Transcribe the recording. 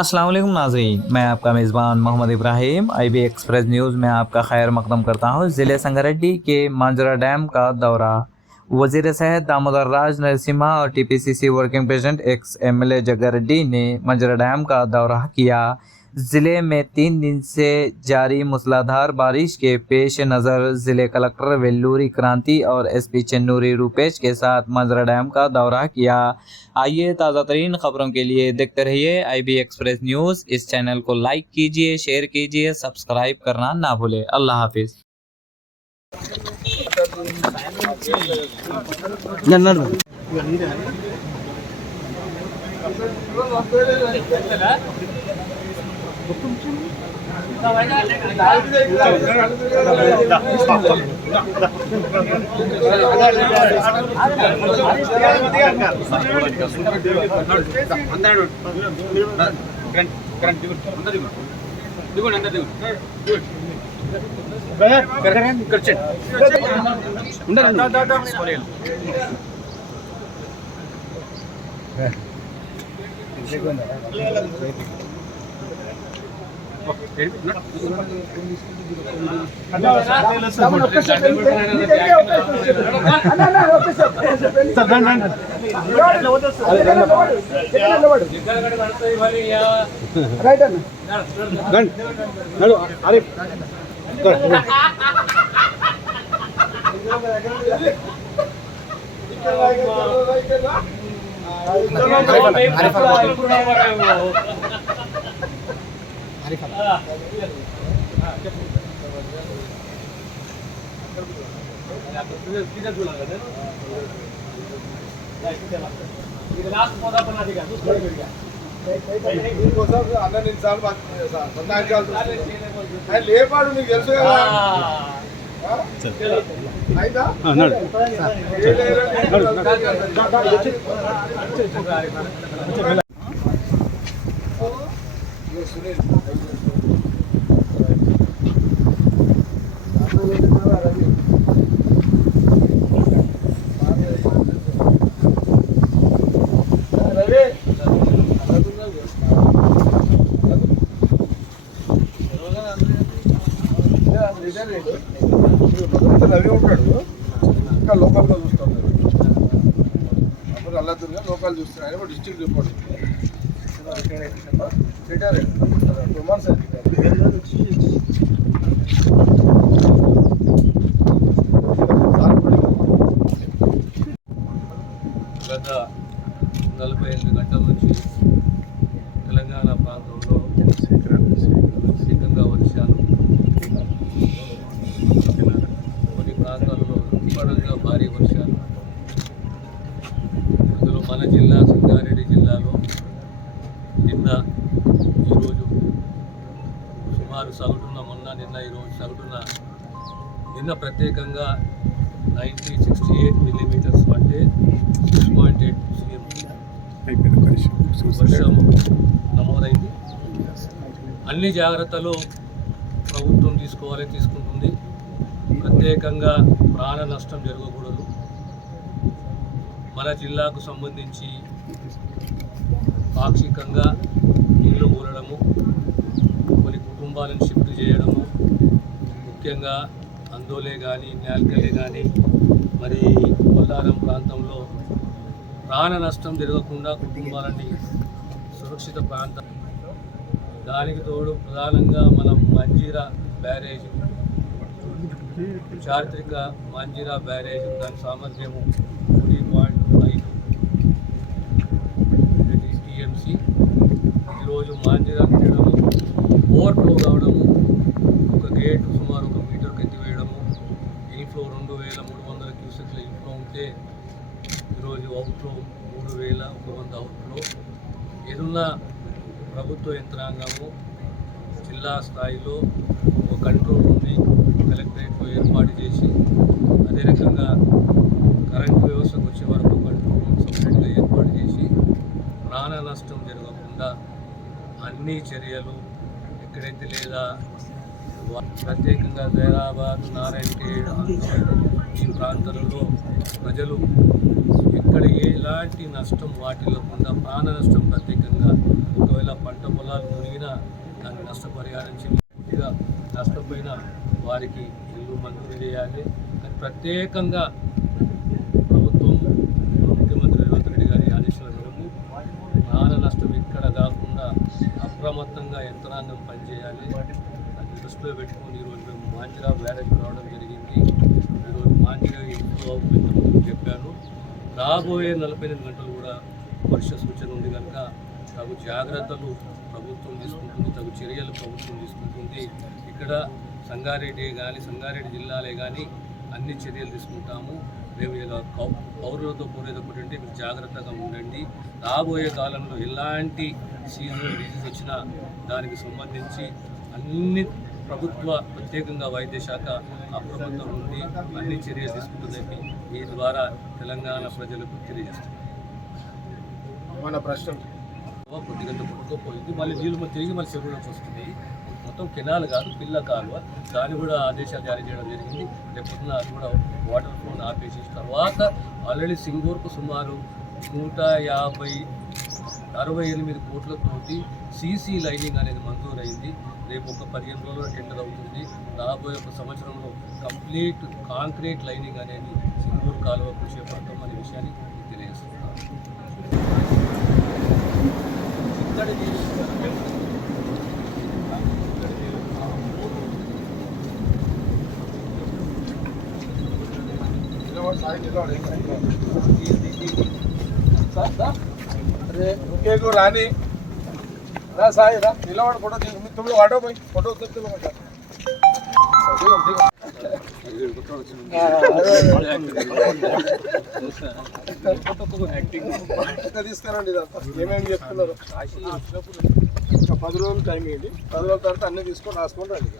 अस्सलाम वालेकुम नाज़रीन, मैं आपका मेज़बान Mohammad Ibrahim IB Express News में आपका खैर मकदम करता हूँ। ज़िले संगारेड्डी के मांजरा डैम का दौरा। वज़ीर सेहत दामोदर राज नरसिम्हा और TPCC working president x MLA जग्गारेड्डी ने मांजरा डैम का दौरा किया। ज़िले में 3 दिन से जारी मूसलाधार बारिश के पेश नज़र ज़िले कलेक्टर वेल्लूरी क्रांति और SP चेन्नूरी रूपेश के साथ मांजरा डैम का दौरा किया। आइए ताज़ा तरीन खबरों के लिए देखते रहिए IB एक्सप्रेस न्यूज़। इस चैनल को लाइक कीजिए, शेयर कीजिए, सब्सक्राइब करना ना भूलें। अल्लाह हाफिज़। లేపాడు నీకు తెలుసు కదా అయినా రవి ఉంటాడు ఇంకా లోకల్గా చూస్తాడు అప్పుడు అల్లదుర్గా లోకల్ చూస్తున్నాడు ఆయన డిస్ట్రిక్ట్ రిపోర్ట్ రిటైర్ 2 months గత 48 గంటల నుంచి తెలంగాణ ప్రాంతంలో విస్తృతంగా వర్షాలు, కొన్ని ప్రాంతాలలో విపరీతంగా భారీ వర్షాలు. అందులో మన జిల్లా సంగారెడ్డి జిల్లాలో నిన్న ఈరోజు సుమారు సగటున ఈరోజు సగటున నిన్న ప్రత్యేకంగా 68 మిల్లీమీటర్స్ అంటే 6.8 cm వర్షం నమోదైంది. అన్ని జాగ్రత్తలు ప్రభుత్వం తీసుకుంటుంది. ప్రత్యేకంగా ప్రాణ నష్టం జరగకూడదు. మన జిల్లాకు సంబంధించి పాక్షికంగా ఇల్లు కూలడము, కొన్ని కుటుంబాలను షిఫ్ట్ చేయడము, ముఖ్యంగా అందోలే కానీ న్యాల్కలే కానీ మరి కొల్లారం ప్రాంతంలో ప్రాణ నష్టం జరగకుండా కుటుంబాలని సురక్షిత ప్రాంతం. దానికి తోడు ప్రధానంగా మనం మంజీరా బ్యారేజ్, చారిత్రక మంజీరా బ్యారేజ్, దాని సామర్థ్యము 3.5 TMC. ఈరోజు మంజీరా పెట్టడము, ఓవర్ఫ్లో కావడము, ఒక గేటు సుమారు 1 మీటర్కి ఎత్తివేయడము, ఇన్ఫ్లో 2300 క్యూసెక్ల ఇన్ఫ్లో ఉంటే ఈరోజు అవుట్ఫ్లో 3100 అవుట్ఫ్లో. ఏదున్నా ప్రభుత్వ యంత్రాంగము జిల్లా స్థాయిలో ఒక కంట్రోల్ రూమ్ని కలెక్టరేట్లో ఏర్పాటు చేసి, అదే రకంగా కరెంటు వ్యవస్థకు వచ్చే వరకు కంట్రోల్ రూమ్ సపరేట్గా ఏర్పాటు చేసి ప్రాణ నష్టం జరగకుండా అన్ని చర్యలు ఎక్కడైతే లేదా ప్రత్యేకంగా జైరాబాద్, నారాయణఖేడ్ ఈ ప్రాంతాలలో ప్రజలు ఇక్కడ ఎలాంటి నష్టం వాటిల్లకుండా ప్రాణ నష్టం ప్రత్యేకంగా ఒకవేళ పంట పొలాలు మునిగినా దానికి నష్టపరిహారం చెల్లిగా నష్టపోయిన వారికి ఇల్లు మంజూరు చేయాలి. అది ప్రత్యేకంగా ప్రభుత్వం ముఖ్యమంత్రి రేవంత్ రెడ్డి గారి ఆదేశాల మేరకు ప్రాణ నష్టం ఎక్కడ కాకుండా అప్రమత్తంగా యంత్రాంగం పనిచేయాలి. అది దృష్టిలో పెట్టుకుని ఈరోజు మేము మాంజిరా బ్యారేజ్ రావడం జరిగింది. ఈరోజు మాంజిరా ఇంట్లో చెప్పాను. రాబోయే 48 గంటలు కూడా వర్ష సూచన ఉంది కనుక తగు జాగ్రత్తలు ప్రభుత్వం తీసుకుంటుంది, తగు చర్యలు ప్రభుత్వం తీసుకుంటుంది. ఇక్కడ సంగారెడ్డి కానీ సంగారెడ్డి జిల్లాలే కానీ అన్ని చర్యలు తీసుకుంటాము. మేము ఇలా పౌరులతో కోరేది ఒకటి, మీరు జాగ్రత్తగా ఉండండి. రాబోయే కాలంలో ఎలాంటి సీజనల్ డిసీజ్ వచ్చినా దానికి సంబంధించి అన్ని ప్రభుత్వ ప్రత్యేకంగా వైద్య శాఖ అప్రమత్తం ఉండి అన్ని చర్యలు తీసుకుంటుందని ఈ ద్వారా తెలంగాణ ప్రజలకు తెలియజేస్తుంది. మన ప్రశ్న కొద్దిగంత కొట్టుకోపోయింది, మళ్ళీ నీళ్ళు తిరిగి మళ్ళీ చెరువులోకి వస్తుంది. మొత్తం కెనాల్ కాదు, పిల్ల కాలువ, దాన్ని కూడా ఆదేశాలు జారీ చేయడం జరిగింది. లేకపోతే అది కూడా వాటర్ ఫ్లోని ఆపేసిన తర్వాత ఆల్రెడీ సింగూరుకు సుమారు 168 కోట్లతోటి సీసీ లైనింగ్ అనేది మంజూరైంది. రేపు ఒక 15 రోజుల్లో టెండర్ అవుతుంది. రాబోయే ఒక సంవత్సరంలో కంప్లీట్ కాంక్రీట్ లైనింగ్ అనేది సింగూరు కాలువకు చేపడతాం అనే విషయాన్ని తెలియజేస్తున్నాను. अरे रुके को रानी रा साई रा निलवाड़ फोटो तुम लोग आटो भाई फोटो उतरते लोग తీసుకురండి. ఏమేమి చెప్తున్నారు? 10 రోజులు టైం ఏంటి? 10 రోజుల తర్వాత అన్నీ తీసుకొని రాసుకొని రండి.